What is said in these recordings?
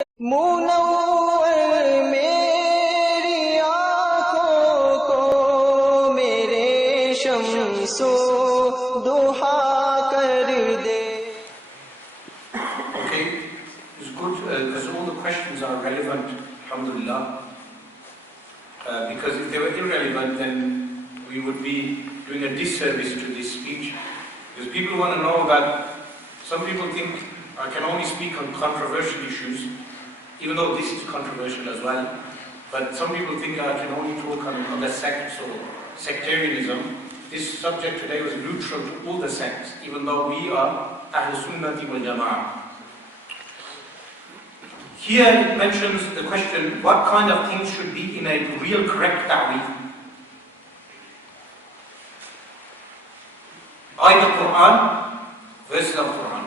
मुनव्वर मेरी आँखों को मेरे शम्सो दुहा कर दे. Okay, it's good because all the questions are relevant, alhamdulillah. Because if they were irrelevant, then we would be doing a disservice to this speech. Because people want to know that some people think I can only speak on controversial issues, even though this is controversial as well. But some people think I can only talk on other sects or sectarianism. This subject today was neutral to all the sects, even though we are Ahl Sunnati wal Jama'ah. Here it mentions the question, what kind of things should be in a real correct ta'weed? Either Quran, verses of Quran,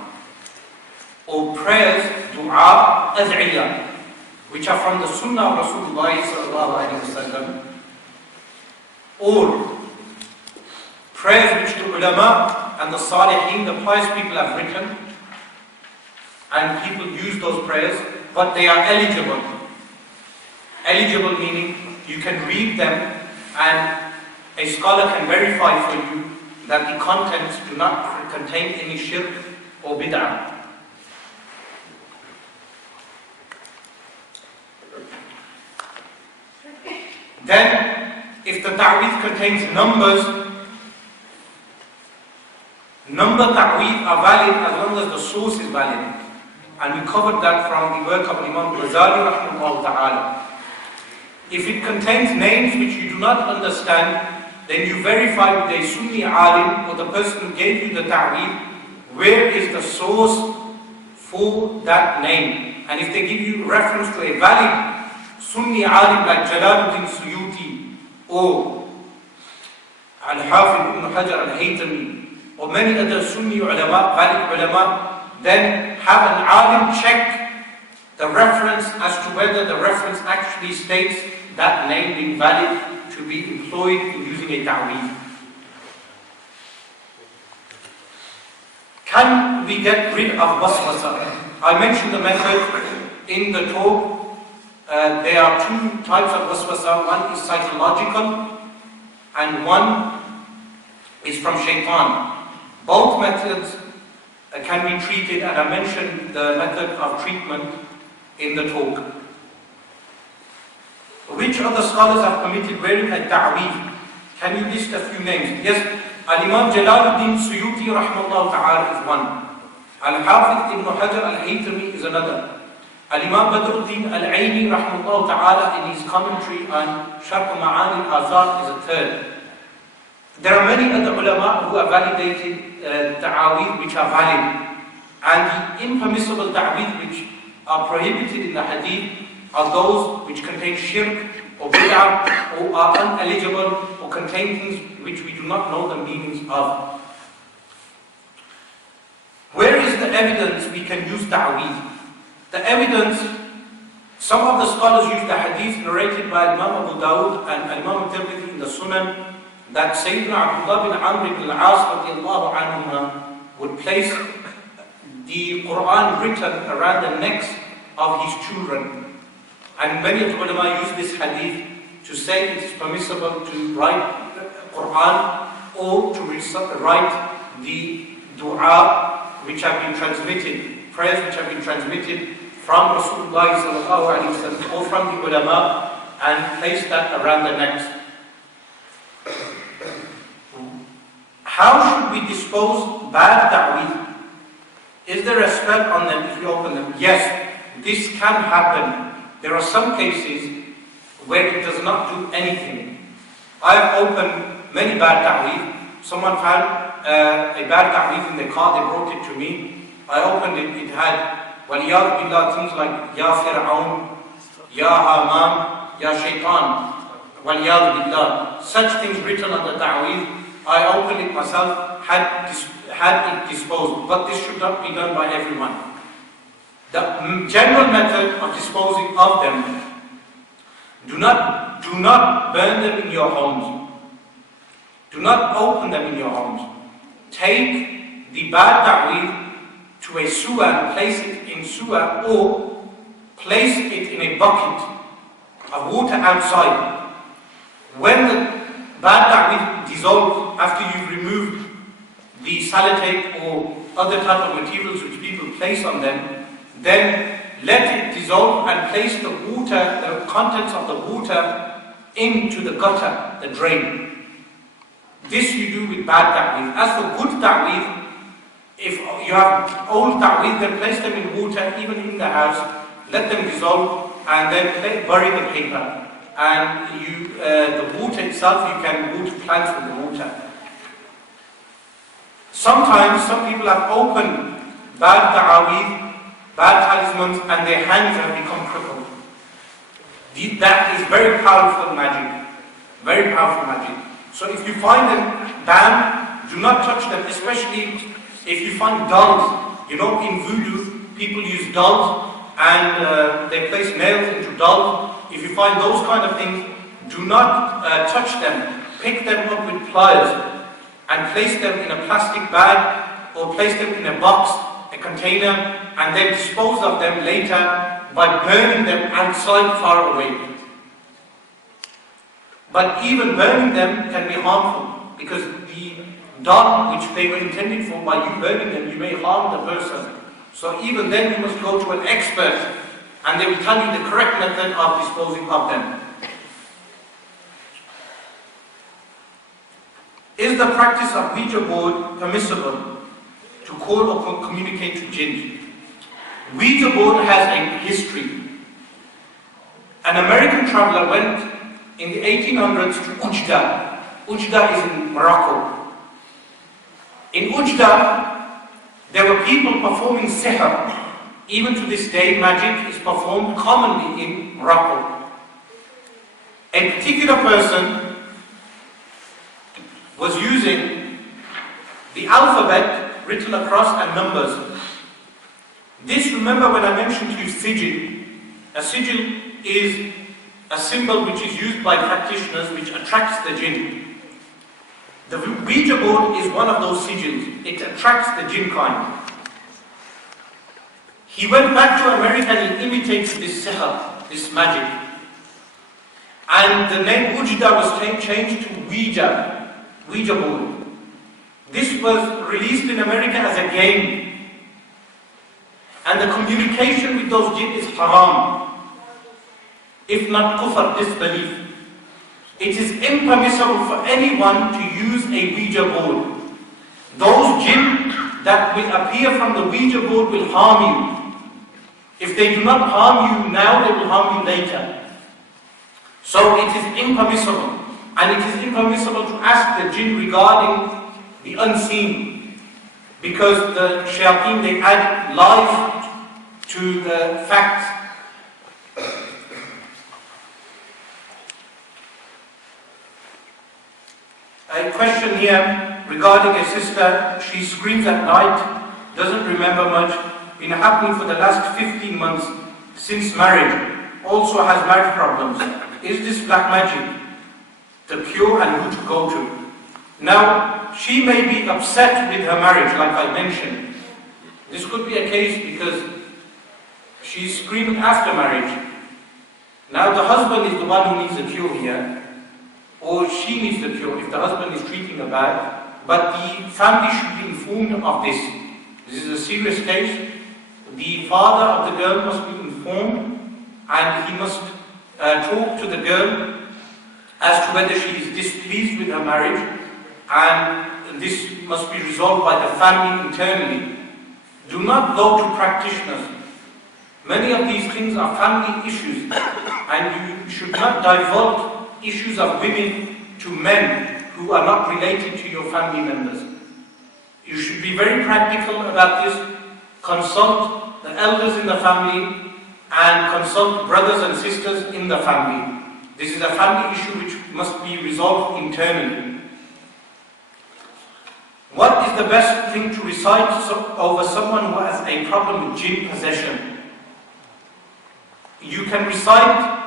or prayers, dua, ad'iyah, which are from the Sunnah of Rasulullah sallallahu alayhi wa sallam, or prayers which the ulama and the salihin, the pious people have written, and people use those prayers, but they are eligible. Eligible meaning you can read them and a scholar can verify for you that the contents do not contain any shirk or bid'ah. Then, if the ta'weed contains numbers, number ta'weed are valid as long as the source is valid. And we covered that from the work of Imam Ghazali rahimahullah ta'ala. If it contains names which you do not understand, then you verify with a Sunni alim or the person who gave you the ta'weed, where is the source for that name. And if they give you reference to a valid Sunni alim like Jalaluddin Suyuti or Al-Hafid ibn Hajar al-Haytami or many other Sunni ulama, valid ulama, then have an alim check the reference as to whether the reference actually states that name being valid to be employed in using a ta'weed. Can we get rid of waswasa? I mentioned the method in the talk. There are two types of waswasa. One is psychological and one is from shaitan. Both methods can be treated, and I mentioned the method of treatment in the talk. Which other scholars have permitted wearing a ta'weed? Can you list a few names? Yes, Al-Imam Jalaluddin Suyuti rahimahullah ta'ala is one. Al-Hafid ibn Hajar al-Haytami is another. Al-Imam Badruddin al-Aini rahimahullah ta'ala in his commentary on Sharh Ma'ani al-Asrar is a third. There are many other ulama who have validated ta'aweed which are valid, and the impermissible ta'aweed which are prohibited in the hadith are those which contain shirk or bid'ah or are uneligible or contain things which we do not know the meanings of. Where is the evidence we can use ta'aweed? The evidence, some of the scholars use the hadith narrated by Imam Abu Dawud and Imam Tirmidhi in the Sunnah, that Sayyidina Abdullah bin Amr ibn al-As radiallahu anhuma would place the Quran written around the necks of his children. And many of the ulama use this hadith to say it is permissible to write Quran or to write the dua which have been transmitted, prayers which have been transmitted from Rasulullah sallallahu alaihi wasallam or from the ulama, and place that around the necks. How should we dispose bad ta'weed? Is there a spell on them if we open them? Yes, this can happen. There are some cases where it does not do anything. I have opened many bad ta'weed. Someone found a bad ta'weed in the car, they brought it to me. I opened it, it had waliyad billah, things like Ya Fir'aun, Ya Haman, Ya Shaitan, waliyad billah. Such things written on the ta'weed. I opened it myself, had it disposed, but this should not be done by everyone. The general method of disposing of them, do not burn them in your homes. Do not open them in your homes. Take the bad ta'weed to a sewer and place it in sewer, or place it in a bucket of water outside. When the bad ta'weez dissolves, after you've removed the sellotape or other type of materials which people place on them, then let it dissolve and place the water, the contents of the water, into the gutter, the drain. This you do with bad ta'weez. As for good ta'weez, if you have old ta'weez, then place them in water, even in the house, let them dissolve, and then bury the paper. And the water itself, you can water plants with the water. Sometimes some people have opened bad ta'weez, bad talismans, and their hands have become crippled. That is very powerful magic. Very powerful magic. So if you find them banned, do not touch them, especially if you find dolls. You know, in voodoo, people use dolls and they place nails into dolls. If you find those kind of things, do not touch them. Pick them up with pliers and place them in a plastic bag or place them in a box, a container, and then dispose of them later by burning them outside far away. But even burning them can be harmful, because the doll which they were intended for, by you burning them, you may harm the person. So even then you must go to an expert, and they will tell you the correct method of disposing of them. Is the practice of Ouija board permissible to call or communicate to jinn? Ouija board has a history. An American traveler went in the 1800s to Ouija. Ouija is in Morocco. In Ouija, there were people performing sihr. Even to this day, magic is performed commonly in Morocco. A particular person was using the alphabet written across and numbers. This, remember when I mentioned to you sigil. A sigil is a symbol which is used by practitioners which attracts the jinn. The Ouija board is one of those sigils. It attracts the jinn kind. He went back to America and he imitates this sihr, this magic. And the name Ouija was changed to Ouija board. This was released in America as a game. And the communication with those jinn is haram. If not kufr, disbelief. It is impermissible for anyone to use a Ouija board. Those jinn that will appear from the Ouija board will harm you. If they do not harm you now, they will harm you later. So it is impermissible. And it is impermissible to ask the jinn regarding the unseen. Because the shayateen, they add lies to the facts. A question here regarding a sister. She screams at night, doesn't remember much, been happening for the last 15 months since marriage, also has marriage problems. Is this black magic? The cure and who to go to? Now, she may be upset with her marriage, like I mentioned. This could be a case because she's screaming after marriage. Now the husband is the one who needs the cure here, or she needs the cure if the husband is treating her bad, but the family should be informed of this. This is a serious case. The father of the girl must be informed, and he must talk to the girl as to whether she is displeased with her marriage, and this must be resolved by the family internally. Do not go to practitioners. Many of these things are family issues, and you should not divulge issues of women to men who are not related to your family members. You should be very practical about this. Consult the elders in the family and consult brothers and sisters in the family. This is a family issue which must be resolved internally. What is the best thing to recite over someone who has a problem with jinn possession? You can recite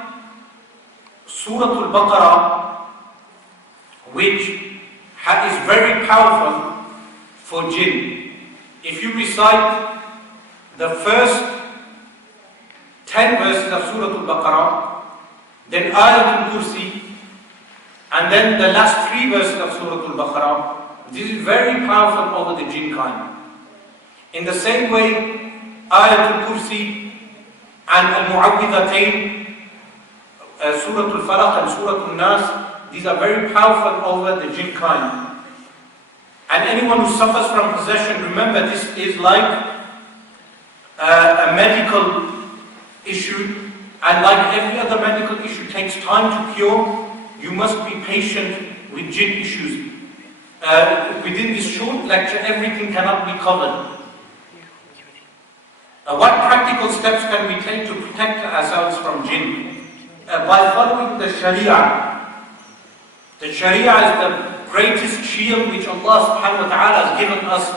Surah Al-Baqarah, which is very powerful for jinn. If you recite the first 10 verses of Surah Al-Baqarah, then Ayat Al-Kursi, and then the last 3 verses of Surah Al-Baqarah. This is very powerful over the jinn kind. In the same way, Ayat Al-Kursi and Al-Mu'awwidhatayn, Surah Al-Falaq and Surah Al-Nas, these are very powerful over the jinn kind. And anyone who suffers from possession, remember this is like a medical issue, and like every other medical issue takes time to cure. You must be patient with jinn issues. Within this short lecture, everything cannot be covered. What practical steps can we take to protect ourselves from jinn? By following the Sharia. The Sharia is the greatest shield which Allah subhanahu wa ta'ala has given us.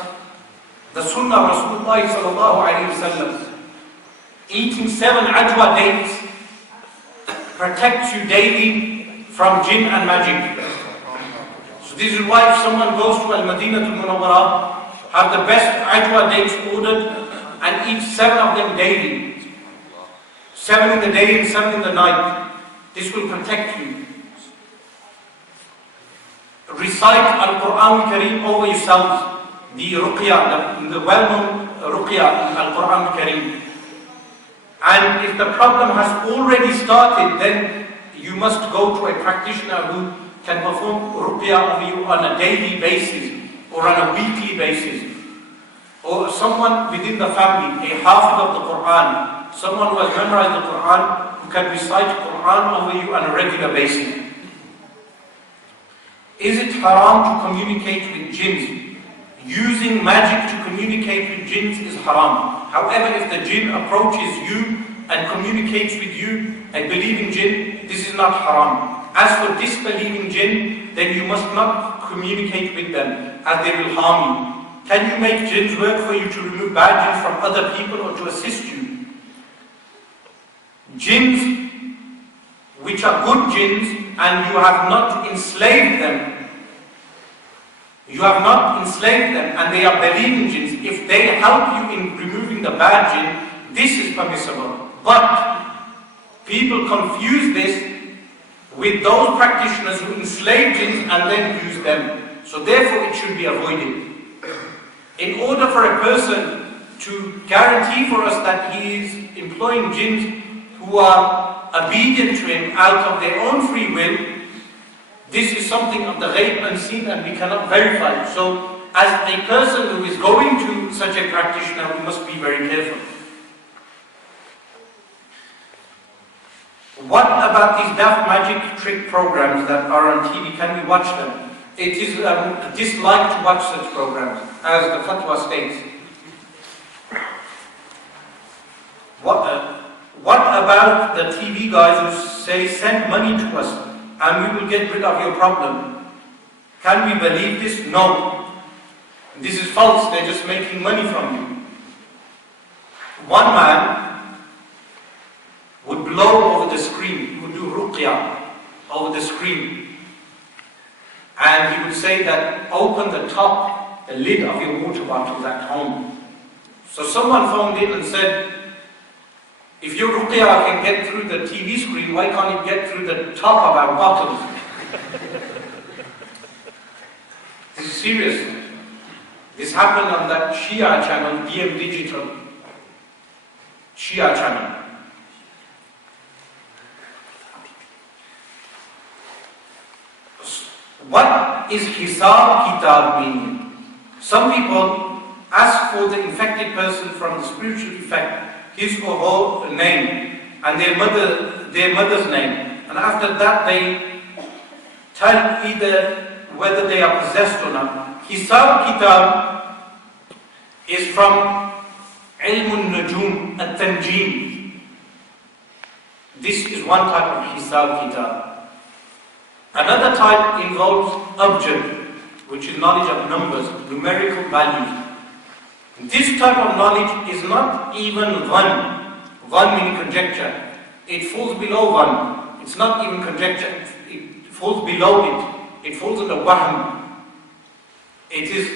The Sunnah of Rasulullah sallallahu alayhi wa sallam. Eating 7 ajwa dates protects you daily from jinn and magic. So this is why if someone goes to Al-Madinah al-Munawwarah, have the best ajwa dates ordered and eat 7 of them daily. 7 in the day and 7 in the night. This will protect you. Recite Al-Quran Kareem over yourselves. The ruqya, the well-known ruqya in Al-Quran Kareem. And if the problem has already started, then you must go to a practitioner who can perform ruqya over you on a daily basis or on a weekly basis. Or someone within the family, a hafiz of the Quran, someone who has memorized the Quran, who can recite Quran over you on a regular basis. Is it haram to communicate with jinns? Using magic to communicate with jinns is haram. However, if the jinn approaches you and communicates with you, a believing jinn, this is not haram. As for disbelieving jinn, then you must not communicate with them, as they will harm you. Can you make jinns work for you to remove bad jinns from other people or to assist you? Jinns which are good jinns and you have not enslaved them, and they are believing jinns, if they help you in removing the bad jinn, this is permissible. But people confuse this with those practitioners who enslave jinns and then use them. So therefore it should be avoided. In order for a person to guarantee for us that he is employing jinns who are obedient to him out of their own free will, this is something of the ghaib unseen and we cannot verify. So as a person who is going to such a practitioner, we must be very careful. What about these daft magic trick programs that are on TV? Can we watch them? It is disliked to watch such programs, as the fatwa states. What about the TV guys who say, send money to us and we will get rid of your problem? Can we believe this? No. This is false. They're just making money from you. One man would blow over the screen. He would do ruqya over the screen. And he would say that, open the top, the lid of your water bottles at home. So someone phoned in and said, if your ruqya can get through the TV screen, why can't it get through the top of our bottles? This is serious. This happened on that Shia channel, DM Digital. Shia channel. What is hisab kitab meaning? Some people ask for the infected person from the spiritual effect his or her name and their mother's name, and after that they tell either whether they are possessed or not. Hisab kitab is from ilmun nujum at-tanjim. This is one type of hisab kitab. Another type involves abjad, which is knowledge of numbers, numerical values. This type of knowledge is not even one meaning conjecture. It falls below one. It's not even conjecture. It falls below it. It falls under wahm. It is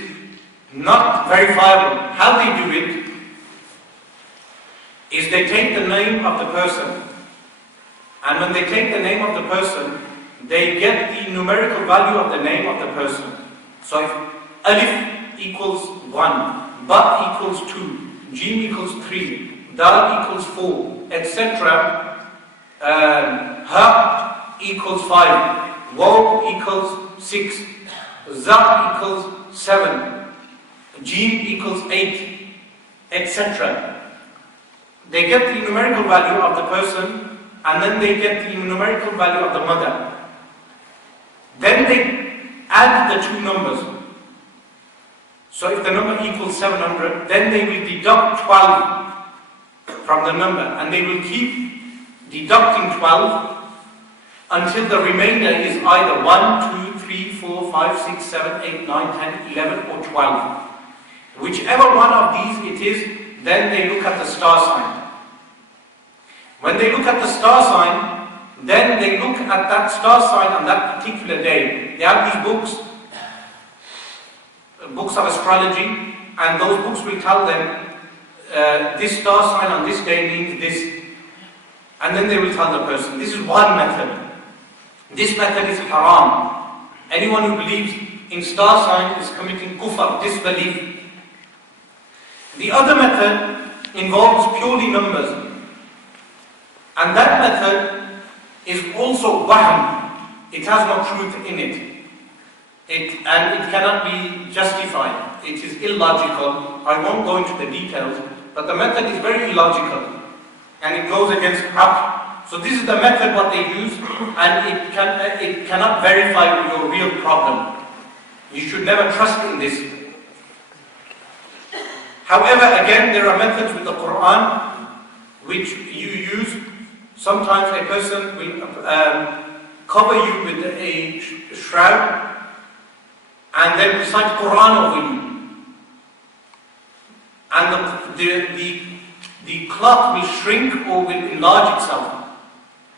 not verifiable. How they do it? is they take the name of the person. And when they take the name of the person, they get the numerical value of the name of the person. So if alif equals 1, ba equals 2, jim equals 3, dal equals 4, etc. Ha equals 5, waw equals 6, za equals 7, jim equals 8, etc. They get the numerical value of the person, and then they get the numerical value of the mother. Then they add the two numbers. So if the number equals 700, then they will deduct 12 from the number, and they will keep deducting 12 until the remainder is either 1, 2, 3, 4, 5, 6, 7, 8, 9, 10, 11 or 12. Whichever one of these it is, then they look at the star sign. When they look at the star sign, then they look at that star sign on that particular day. They have these books of astrology, and those books will tell them this star sign on this day means this. And then they will tell the person. This is one method. This method is haram. Anyone who believes in star sign is committing kufr, disbelief. The other method involves purely numbers. And that method is also wahm. It has no truth in it. And it cannot be justified. It is illogical. I won't go into the details, but the method is very illogical. And it goes against haqq. So this is the method what they use, and it cannot verify your real problem. You should never trust in this. However, again, there are methods with the Quran which you use. Sometimes a person will cover you with a shroud and then recite Quran over you. And the cloth will shrink or will enlarge itself.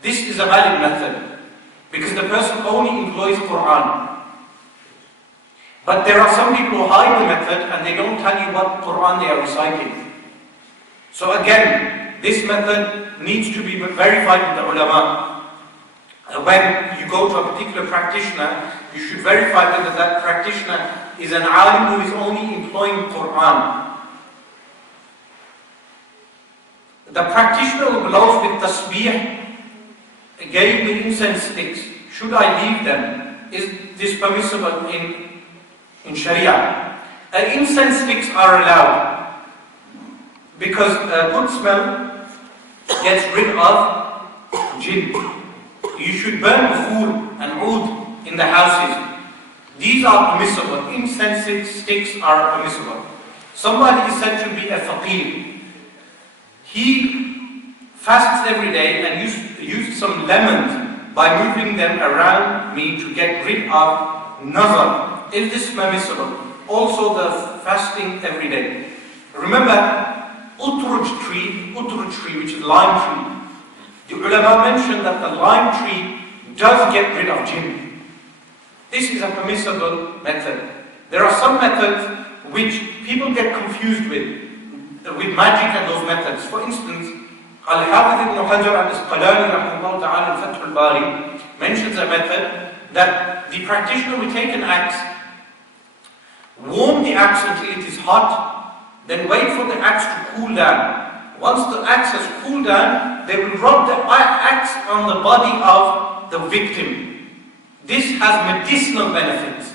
This is a valid method because the person only employs Quran. But there are some people who hide the method and they don't tell you what Quran they are reciting. So again, this method needs to be verified with the ulama. When you go to a particular practitioner, you should verify whether that practitioner is an alim who is only employing Quran. The practitioner who blows with tasbih, gave me incense sticks. Should I leave them? Is this permissible in Sharia? Incense sticks are allowed because a good smell gets rid of jinn. You should burn bukhur and oud in the houses. These are permissible. Incense sticks are permissible. Somebody is said to be a faqir. He fasts every day and used some lemons by moving them around me to get rid of nazar. Is this permissible? Also the fasting every day. Remember, utruj tree, which is lime tree. The ulama mentioned that the lime tree does get rid of jinn. This is a permissible method. There are some methods which people get confused with magic and those methods. For instance, Al-Hafidh ibn Hajar al-Asqalani rahimahullah ta'ala in Fath al-Bari mentions a method that the practitioner will take an axe, warm the axe until it is hot, then wait for the axe to cool down. Once the axe has cooled down, they will rub the axe on the body of the victim. This has medicinal benefits.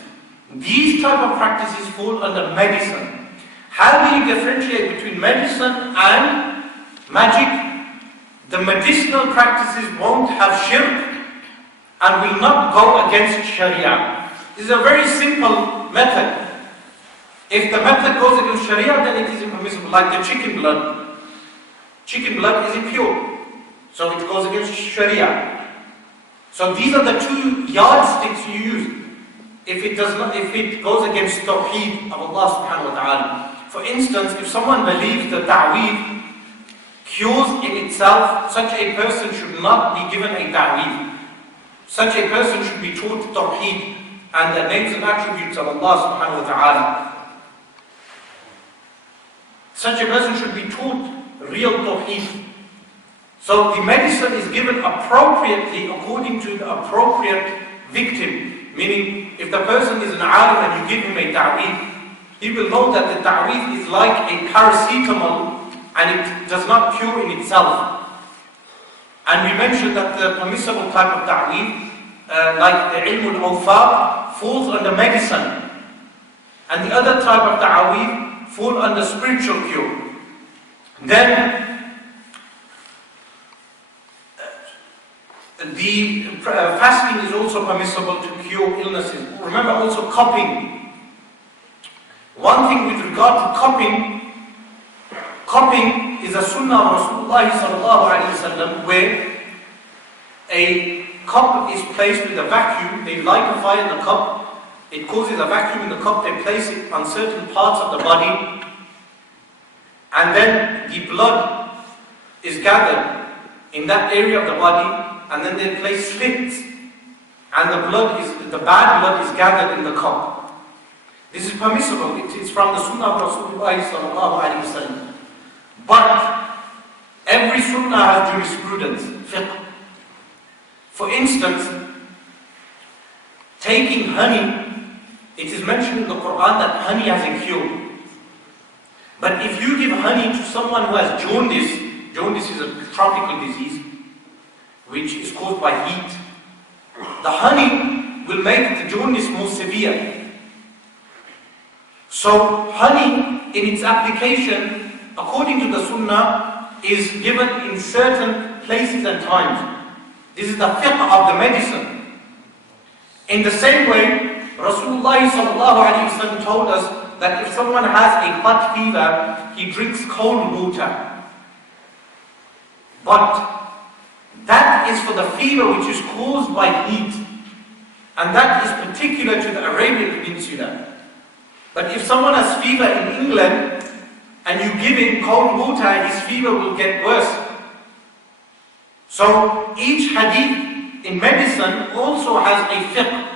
These type of practices fall under medicine. How do you differentiate between medicine and magic? The medicinal practices won't have shirk and will not go against Sharia. This is a very simple method. If the method goes against Sharia, then it is impermissible, like the chicken blood. Chicken blood is impure, so it goes against Sharia. So these are the two yardsticks you use if it goes against Tawheed of Allah subhanahu wa ta'ala. For instance, if someone believes that ta'weed cures in itself, such a person should not be given a ta'weed. Such a person should be taught Tawheed and the names and attributes of Allah subhanahu wa ta'ala. Such a person should be taught real tawheed. So the medicine is given appropriately according to the appropriate victim. Meaning, if the person is an alim and you give him a ta'weed, he will know that the ta'weed is like a paracetamol and it does not cure in itself. And we mentioned that the permissible type of ta'weed, like the ilm al-awfaq, falls under medicine. And the other type of ta'weed fall under spiritual cure. Then, the fasting is also permissible to cure illnesses. Remember also coughing. One thing with regard to coughing is a sunnah of Rasulullah sallallahu alaihi wasallam, where a cup is placed with a vacuum. They light a fire in the cup. It causes a vacuum in the cup. They place it on certain parts of the body, and then the blood is gathered in that area of the body. And then they place slits, and the bad blood is gathered in the cup. This is permissible. It is from the Sunnah of Rasulullah sallallahu alaihi wasallam. But every Sunnah has jurisprudence, fiqh. For instance, taking honey, it is mentioned in the Quran that honey has a cure. But if you give honey to someone who has jaundice is a tropical disease, which is caused by heat, the honey will make the jaundice more severe. So honey, in its application, according to the Sunnah, is given in certain places and times. This is the fiqh of the medicine. In the same way, Rasulullah sallallahu alaihi wasallam told us that if someone has a hot fever, he drinks cold water. But that is for the fever which is caused by heat. And that is particular to the Arabian Peninsula. But if someone has fever in England, and you give him cold water, his fever will get worse. So each hadith in medicine also has a fiqh,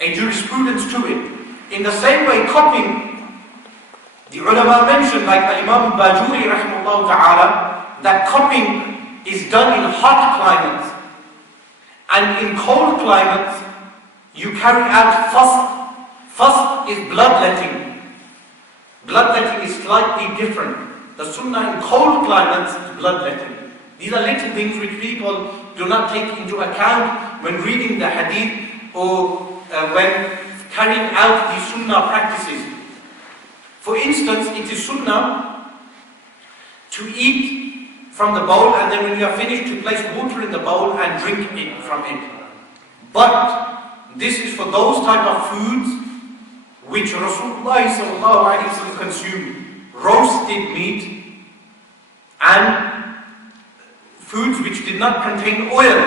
a jurisprudence to it. In the same way, coughing, the ulama mentioned, like Imam Bajuri rahimahullah ta'ala, that coughing is done in hot climates, and in cold climates you carry out fast. Fast is bloodletting. Bloodletting is slightly different. The sunnah in cold climates is bloodletting. These are little things which people do not take into account when reading the hadith or when carrying out these sunnah practices. For instance, it is sunnah to eat from the bowl, and then when you are finished, to place water in the bowl and drink it from it. But this is for those type of foods which Rasulullah sallallahu alaihi wasallam consumed: roasted meat and foods which did not contain oil.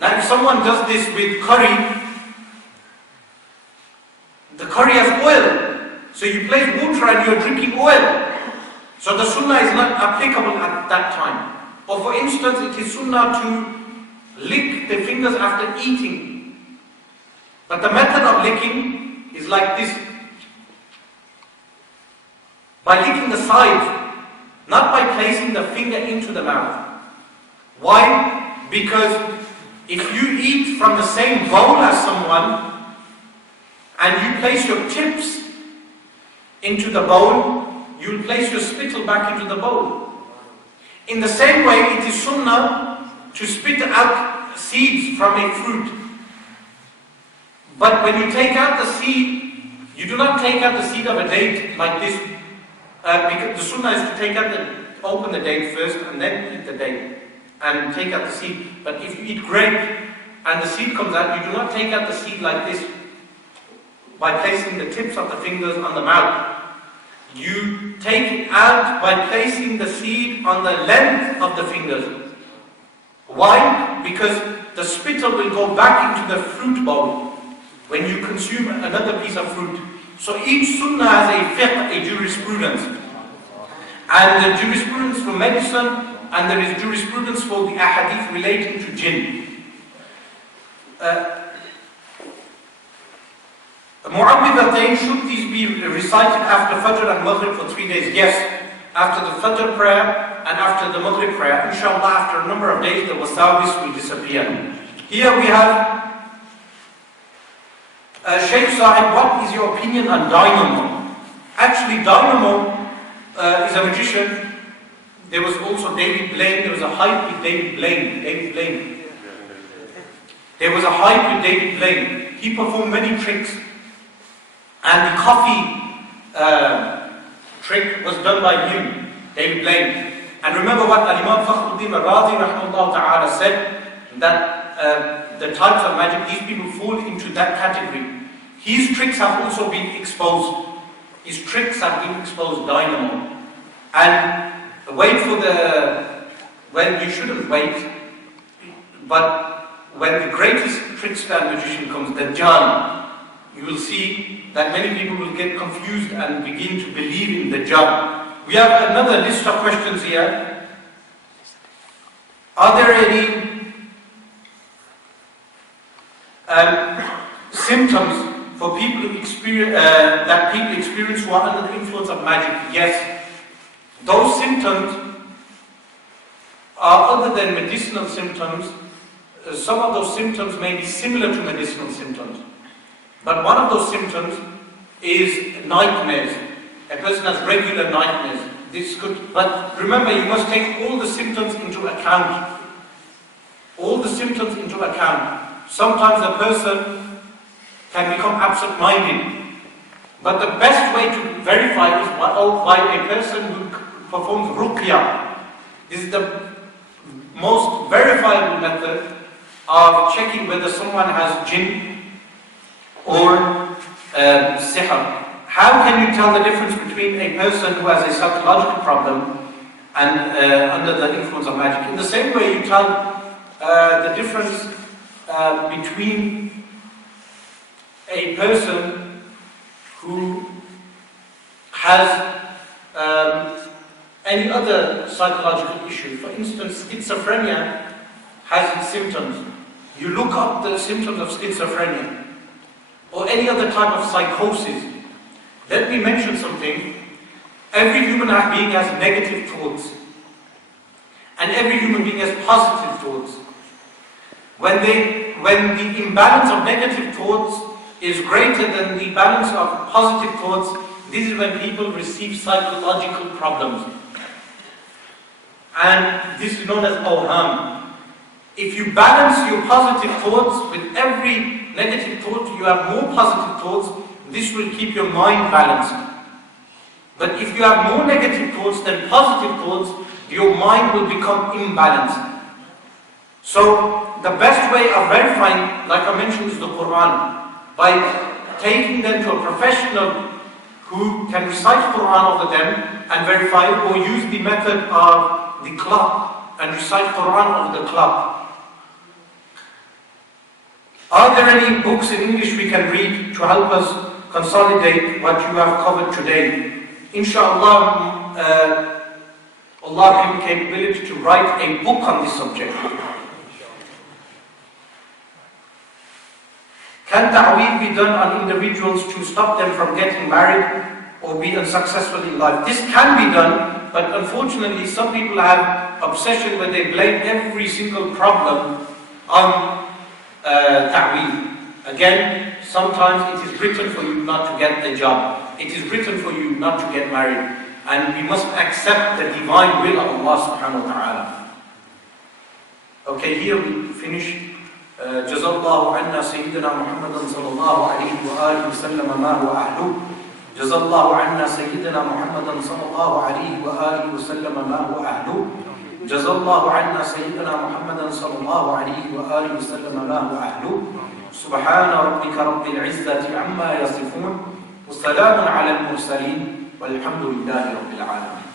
Now, if someone does this with curry, the curry has oil, so you place water and you are drinking oil. So the sunnah is not applicable at that time. Or for instance, it is sunnah to lick the fingers after eating. But the method of licking is like this. By licking the sides, not by placing the finger into the mouth. Why? Because if you eat from the same bowl as someone, and you place your tips into the bowl, you will place your spittle back into the bowl. In the same way, it is sunnah to spit out seeds from a fruit. But when you take out the seed, you do not take out the seed of a date like this. Because the sunnah is to open the date first and then eat the date and take out the seed. But if you eat grape and the seed comes out, you do not take out the seed like this by placing the tips of the fingers on the mouth. You take it out by placing the seed on the length of the fingers. Why? Because the spittle will go back into the fruit bowl when you consume another piece of fruit. So each sunnah has a fiqh, a jurisprudence. And the jurisprudence for medicine, and there is jurisprudence for the ahadith relating to jinn. Mu'awwidhatayn, should these be recited after Fajr and Maghrib for 3 days? Yes. after the Fajr prayer and after the Maghrib prayer. Inshallah, after a number of days, the wasawis will disappear. Here we have Shaykh Sahib, what is your opinion on dynamo? Actually, dynamo is a magician. There was also David Blaine. There was a hype with David Blaine. There was a hype with David Blaine. He performed many tricks. And the coffee trick was done by him, David Blaine. And remember what Imam Fakhruddin al-Razi rahimahullah ta'ala said, that the types of magic, these people fall into that category. His tricks have also been exposed. His tricks have been exposed, dynamo. And wait for when you shouldn't wait, but when the greatest trickster and magician comes, the Dajjal, you will see that many people will get confused and begin to believe in the Dajjal. We have another list of questions here. Are there any symptoms for people who experience, that people experience who are under the influence of magic? Yes. Those symptoms are other than medicinal symptoms. Some of those symptoms may be similar to medicinal symptoms. But one of those symptoms is nightmares. A person has regular nightmares. But remember, you must take all the symptoms into account. All the symptoms into account. Sometimes a person can become absent-minded. But the best way to verify is by a person who performs ruqya. This is the most verifiable method of checking whether someone has jinn or sihr. How can you tell the difference between a person who has a psychological problem and under the influence of magic? In the same way you tell the difference between a person who has any other psychological issue. For instance, schizophrenia has its symptoms. You look up the symptoms of schizophrenia or any other type of psychosis. Let me mention something. Every human being has negative thoughts, and every human being has positive thoughts. When the imbalance of negative thoughts is greater than the balance of positive thoughts, this is when people receive psychological problems. And this is known as awham. If you balance your positive thoughts with every negative thought, you have more positive thoughts, this will keep your mind balanced. But if you have more negative thoughts than positive thoughts, your mind will become imbalanced. So the best way of verifying, like I mentioned, is the Quran. By taking them to a professional who can recite Quran over them and verify it, or use the method of the clock and recite Quran over the clock. Are there any books in English we can read to help us consolidate what you have covered today? Inshallah, Allah give me capability to write a book on this subject. Can ta'weed be done on individuals to stop them from getting married or be unsuccessful in life? This can be done, but unfortunately some people have obsession where they blame every single problem on ta'weed. Again, sometimes it is written for you not to get the job. It is written for you not to get married. And we must accept the divine will of Allah subhanahu wa ta'ala. Okay, here we finish. جزا الله عنا سيدنا محمد صلى الله عليه وآله وسلم ما هو أهله. جزا الله عنا سيدنا محمد صلى الله عليه وآله وسلم ما هو أهله. جزا الله عنا سيدنا محمد صلى الله عليه وآله وسلم ما هو أهله. سبحان ربك رب العزة عما يصفون وسلام على المرسلين والحمد لله رب العالمين.